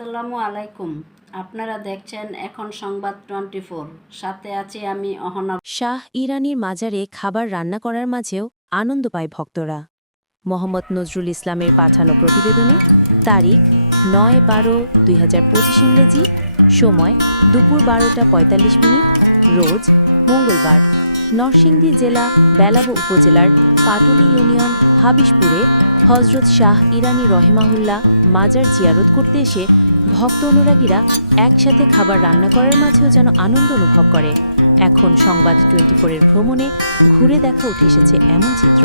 আসসালামু আলাইকুম। আপনারা দেখছেন এখন সংবাদ টোয়েন্টি সাথে আছি আমি অহনা। শাহ ইরানির মাজারে খাবার রান্না করার মাঝেও আনন্দ পায় ভক্তরা। মোহাম্মদ নজরুল ইসলামের পাঠানো তারিখ নয় বারো দুই হাজার পঁচিশ ইংরেজি, সময় দুপুর বারোটা পঁয়তাল্লিশ মিনিট। রোজ মঙ্গলবার নরসিংদী জেলা বেলা উপজেলার পাটুলি ইউনিয়ন হাবিশপুরে হজরত শাহ ইরানি রহেমাহুল্লাহ মাজার জিয়ারত এসে ভক্ত অনুরাগীরা একসাথে খাবার রান্না করার মাঝেও যেন আনন্দ অনুভব করে এখন সংবাদ ভ্রমণে ঘুরে দেখা উঠে এসেছে এমন চিত্র।